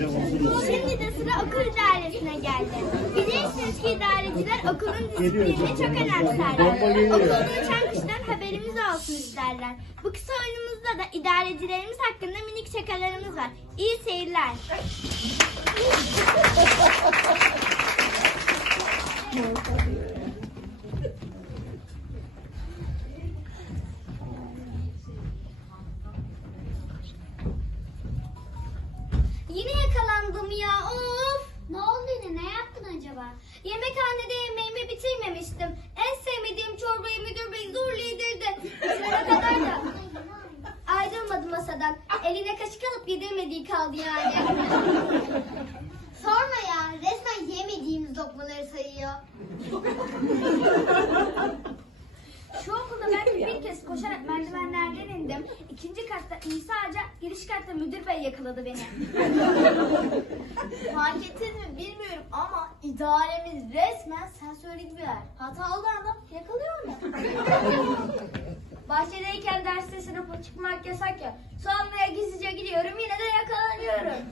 Şimdi de sıra okul idaresine geldi. Bilirsiniz ki idareciler okulun disiplinini çok önemserler. Okulun uçan kuştan haberimiz olsun isterler. Bu kısa oyunumuzda da idarecilerimiz hakkında minik şakalarımız var. İyi seyirler. Ya of. Ne oldu yine ne yaptın acaba? Yemekhanede yemeğimi bitirmemiştim. En sevmediğim çorbayı müdür bey zorla yedirdi. Bitirene kadar da ayrılmadı masadan. Eline kaşık alıp yedirmediği kaldı yani. Sorma ya resmen yemediğimiz lokmaları sayıyor. Şu okulda ben bir kez koşarak merdivenlerden indim. İkinci katta İsa Hoca, giriş katta müdür bey yakaladı beni. Fark ettin mi bilmiyorum ama idaremiz resmen sensörlü bir yer. Hata oldu adam yakalıyor mu? Bahçedeyken derste sınıfa çıkmak yasak ya. Sonra gizlice gidiyorum yine de yakalanıyorum.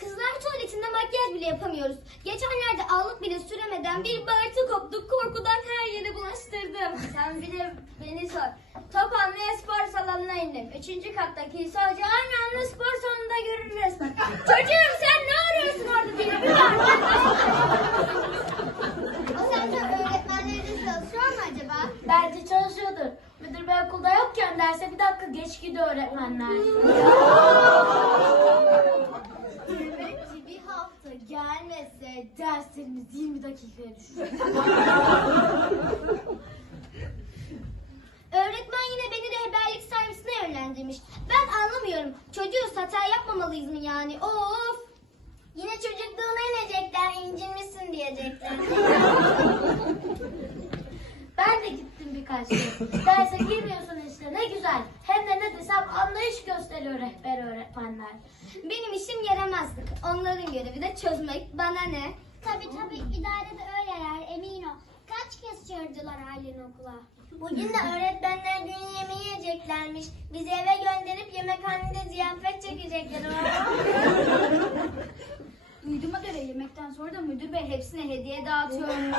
Kızlar tuvaletinde makyaj bile yapamıyoruz. Geçenlerde ağlık bile süremeden bir bağırtı koptu. Korkudan her yere bulaştırdım. Sen bir de beni sor. Tophanlı'ya spor salonuna indim. Üçüncü kattaki İsa Hoca aynı anda spor salonunda görür resmen. Çocuğum sen ne arıyorsun orada diye bir. O sensör öğretmenleriniz çalışıyor mu acaba? Bence çalışıyordur. Müdür bey okulda yokken derse bir dakika geç gidiyor öğretmenler. Demek ki bir hafta gelmese derslerimiz 20 dakikaya düşecek. Öğretmen yine beni rehberlik servisine yönlendirmiş. Ben anlamıyorum. Çocuğuz hata yapmamalıyız mı yani? Of! Yine çocukluğuna inecekler, incinmişsin diyecekler. Ben de gittim birkaç kez. Derse girmiyorsun işte ne güzel. Hem de ne desem anlayış gösteriyor rehber öğretmenler. Benim işim yaramazlık. Onların görevi de çözmek. Bana ne? Tabii tabii idarede öyleler emin ol. Kaç kez çağırdılar aileni okula. Bugün de öğretmenler gün yemeği yiyeceklermiş. Bizi eve gönderip yemekhanede ziyafet çekecekler. Duyduğuma göre yemekten sonra da müdür bey hepsine hediye dağıtıyormuş.